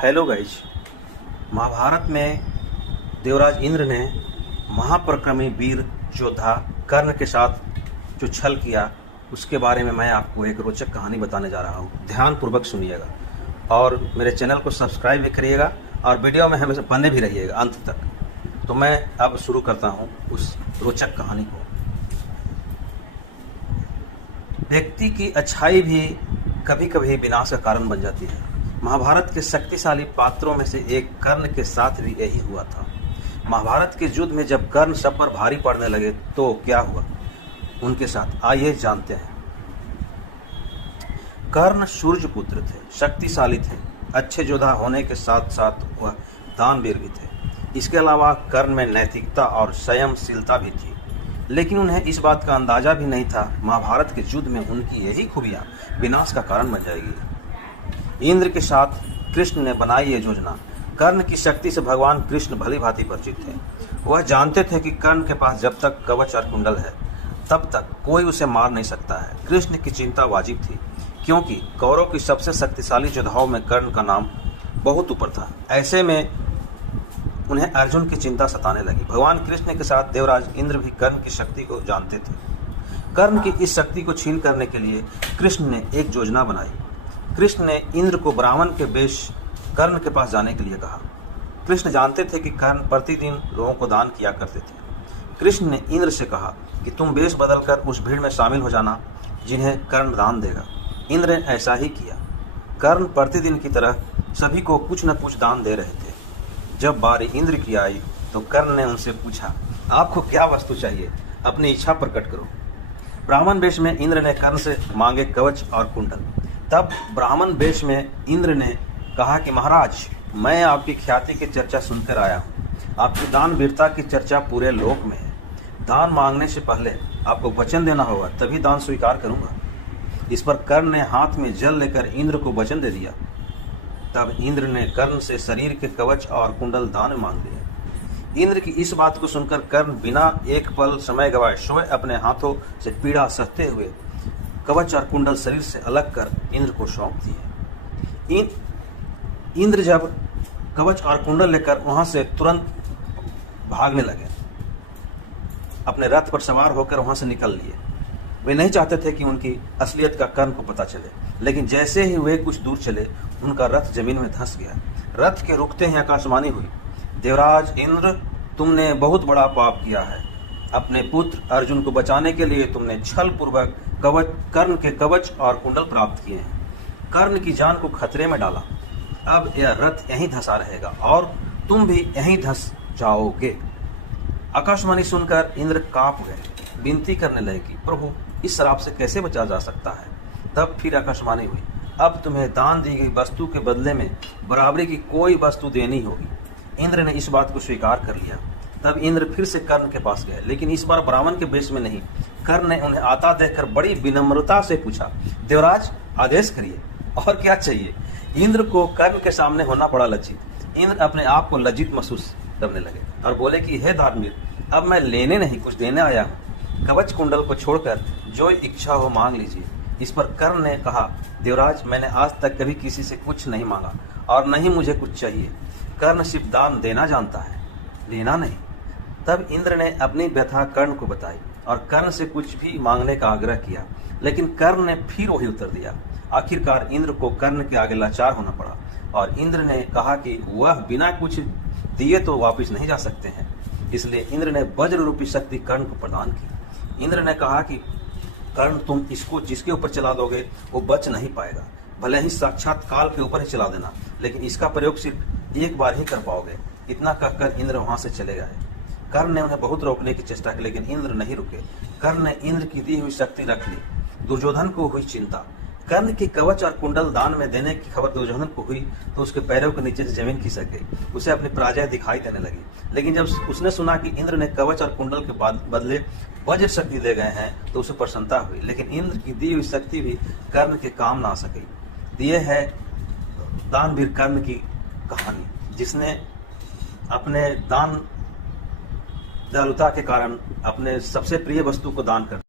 Hello guys. Mahabharat में देवराज इंद्र ने महापराक्रमी वीर योद्धा कर्ण के साथ जो छल किया उसके बारे में मैं आपको एक रोचक कहानी बताने जा रहा हूँ। ध्यानपूर्वक सुनिएगा और मेरे चैनल को सब्सक्राइब भी करिएगा और वीडियो में हमेशा बने भी रहिएगा अंत तक। तो मैं अब शुरू करता हूँ उस रोचक कहानी को। व्यक्ति की अच्छाई भी कभी कभी विनाश का कारण बन जाती है। महाभारत के शक्तिशाली पात्रों में से एक कर्ण के साथ भी यही हुआ था। महाभारत के युद्ध में जब कर्ण सब पर भारी पड़ने लगे तो क्या हुआ उनके साथ, आइए जानते हैं। कर्ण सूर्यपुत्र थे, शक्तिशाली थे, अच्छे योद्धा होने के साथ साथ वह दानवीर भी थे। इसके अलावा कर्ण में नैतिकता और संयमशीलता भी थी, लेकिन उन्हें इस बात का अंदाजा भी नहीं था महाभारत के युद्ध में उनकी यही खूबियां विनाश का कारण बन जाएगी। इंद्र के साथ कृष्ण ने बनाई ये योजना। कर्ण की शक्ति से भगवान कृष्ण भली भांति परिचित थे। वह जानते थे कि कर्ण के पास जब तक कवच और कुंडल है तब तक कोई उसे मार नहीं सकता है। कृष्ण की चिंता वाजिब थी, क्योंकि कौरव की सबसे शक्तिशाली योद्धाओं में कर्ण का नाम बहुत ऊपर था। ऐसे में उन्हें अर्जुन की चिंता सताने लगी। भगवान कृष्ण के साथ देवराज इंद्र भी कर्ण की शक्ति को जानते थे। कर्ण की इस शक्ति को छीन करने के लिए कृष्ण ने एक योजना बनाई। कृष्ण ने इंद्र को ब्राह्मण के वेश कर्ण के पास जाने के लिए कहा। कृष्ण जानते थे कि कर्ण प्रतिदिन लोगों को दान किया करते थे। कृष्ण ने इंद्र से कहा कि तुम वेश बदलकर उस भीड़ में शामिल हो जाना जिन्हें कर्ण दान देगा। इंद्र ने ऐसा ही किया। कर्ण प्रतिदिन की तरह सभी को कुछ न कुछ दान दे रहे थे। जब बारी इंद्र की आई तो कर्ण ने उनसे पूछा, आपको क्या वस्तु चाहिए, अपनी इच्छा प्रकट करो। ब्राह्मण वेश में इंद्र ने कर्ण से मांगे कवच और कुंडल। तब ब्राह्मण वेश में इंद्र ने कहा कि महाराज, मैं आपकी ख्याति की चर्चा सुनकर आया हूँ। आपकी दान वीरता की चर्चा पूरे लोक में है। दान मांगने से पहले आपको वचन देना होगा, तभी दान स्वीकार करूंगा। इस पर कर्ण ने हाथ में जल लेकर इंद्र को वचन दे दिया। तब इंद्र ने कर्ण से शरीर के कवच और कुंडल दान मांग लिए। इंद्र की इस बात को सुनकर कर्ण बिना एक पल समय गवाए स्वयं अपने हाथों से पीड़ा सहते हुए कवच और कुंडल शरीर से अलग कर इंद्र को सौंप दिए। इंद्र जब कवच और कुंडल लेकर वहां से तुरंत भागने लगे, अपने रथ पर सवार होकर वहां से निकल लिए। वे नहीं चाहते थे कि उनकी असलियत का कर्ण को पता चले, लेकिन जैसे ही वे कुछ दूर चले उनका रथ जमीन में धंस गया। रथ के रुकते ही आकाशवाणी हुई, देवराज इंद्र, तुमने बहुत बड़ा पाप किया है। अपने पुत्र अर्जुन को बचाने के लिए तुमने छल पूर्वक कर्ण के कवच और कुंडल प्राप्त किए हैं। कर्ण की जान को खतरे में डाला। अब यह रथ यहीं धंसा रहेगा और तुम भी यहीं धंस जाओगे। आकाशवाणी सुनकर इंद्र कांप गए, विनती करने लगे कि प्रभु, इस श्राप से कैसे बचा जा सकता है। तब फिर आकाशवाणी हुई, अब तुम्हें दान दी गई वस्तु के बदले में बराबरी की कोई वस्तु देनी होगी। इंद्र ने इस बात को स्वीकार कर लिया। तब इंद्र फिर से कर्ण के पास गए, लेकिन इस बार ब्राह्मण के वेश में नहीं। कर्ण ने उन्हें आता देखकर बड़ी विनम्रता से पूछा, देवराज, आदेश करिए, और क्या चाहिए। इंद्र को कर्ण के सामने होना पड़ा लज्जित। इंद्र अपने आप को लज्जित महसूस करने लगे और बोले कि हे दानवीर, अब मैं लेने नहीं कुछ देने आया हूँ। कवच कुंडल को छोड़कर जो इच्छा हो मांग लीजिए। इस पर कर्ण ने कहा, देवराज, मैंने आज तक कभी किसी से कुछ नहीं मांगा और न ही मुझे कुछ चाहिए। कर्ण सिर्फ दान देना जानता है, लेना नहीं। तब इंद्र ने अपनी व्यथा कर्ण को बताई और कर्ण से कुछ भी मांगने का आग्रह किया, लेकिन कर्ण ने फिर वही उत्तर दिया। आखिरकार इंद्र को कर्ण के आगे लाचार होना पड़ा और इंद्र ने कहा कि वह बिना कुछ दिए तो वापस नहीं जा सकते हैं। इसलिए इंद्र ने वज्र रूपी शक्ति कर्ण को प्रदान की। इंद्र ने कहा कि कर्ण, तुम इसको जिसके ऊपर चला दोगे वो बच नहीं पाएगा। भले ही साक्षात काल के ऊपर ही चला देना, लेकिन इसका प्रयोग सिर्फ एक बार ही कर पाओगे। इतना कहकर इंद्र वहां से चले गए। कर्ण ने उन्हें बहुत रोकने की चेष्टा की, लेकिन इंद्र नहीं रुके। कर्ण ने इंद्र की दी हुई शक्ति रख ली। दुर्योधन को हुई चिंता। कर्ण की कवच और कुंडल दान में देने की खबर दुर्योधन को हुई तो उसके पैरों के नीचे से जमीन खिसक गई। उसे अपनी पराजय दिखाई देने लगी। लेकिन जब उसने सुना कि इंद्र ने कवच और कुंडल के बदले वज्र शक्ति दे गए हैं तो उसे प्रसन्नता हुई। लेकिन इंद्र की दी हुई शक्ति भी कर्ण के काम ना सकी। ये है दानवीर कर्ण की कहानी, जिसने अपने दान दयालुता के कारण अपने सबसे प्रिय वस्तु को दान कर